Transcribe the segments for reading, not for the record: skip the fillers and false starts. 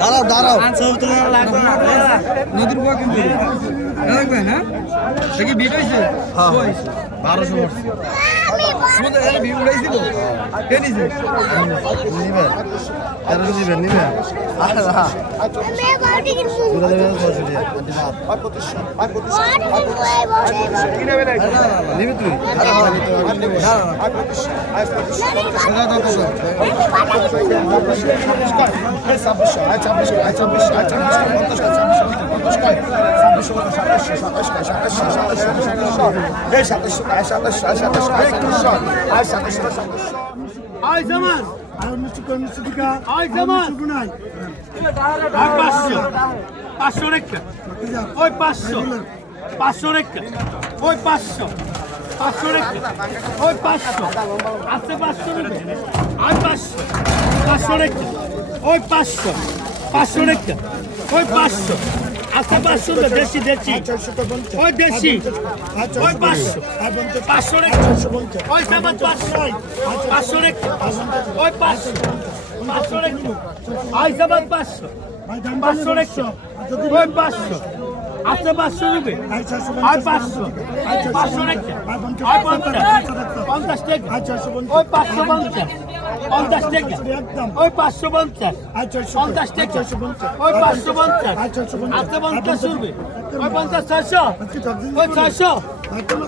দাঁড়াও দাঁড়াও নদীর উপর কিন্তু লাগবে হ্যাঁ সে কি বিট হয়েছে 1200 বিট উড়াইছিল কে নিছে নিবে 1300 নিবে নিবে তুই Ay zaman. Ay müstika. Ay zaman. Ay passo. Passo rekka. Oy passo. Passo rekka. Oy passo. Passo rekka. Oy passo. Asse passo rekka. Ay passo. Passo rekka. Oy passo. Passo rekka. Oy passo. Asse passo rekka. Desi desi. Oy desi. Oy passo. Passo rekka. Oy zaman passo. Passo rekka. Oy passo. Passo rekka. Ay zaman passo. Passo rekka. Oy passo. Asse passo rekka. Ay passo. Passo rekka. Ay পঞ্চাশ টাকা। ওই 550 50 টাকা। ওই 550 50 টাকা। ওই 550 আজকে 50 উঠবে। ওই 50 600 ওই 600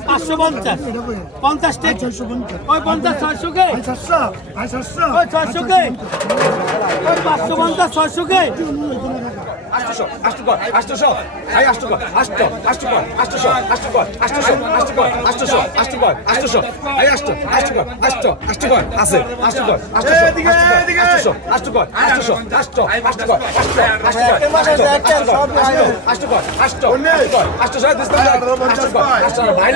550 50 টাকা। ওই 50 600 কে ওই 600 কে ওই 550 600 কে 800 800 আই 800 800 800 800 800 800 800 800 800 আই 800 800 800 800 আছে 800 800 800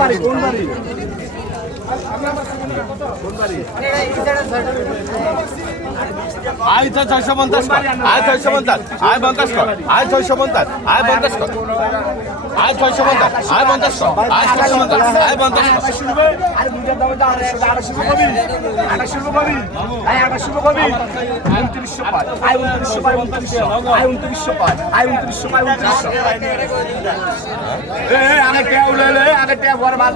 ভাই কোন বাড়ি আয় 650 আয় 650 আয় 50 কর আয় 650 আয় 50 কর আয় 650 আয় 50 কর আয় 650 আয় 50 আরে দুইটার দাম 800 কবি 800 কবি আয় 800 কবি 2900 পায় আয় 2900 পায় 2900 আয় 2900 পায় আয় 2900 পায় 2900 আগে টেয়া উলে আগে টেয়া ঘর বাদ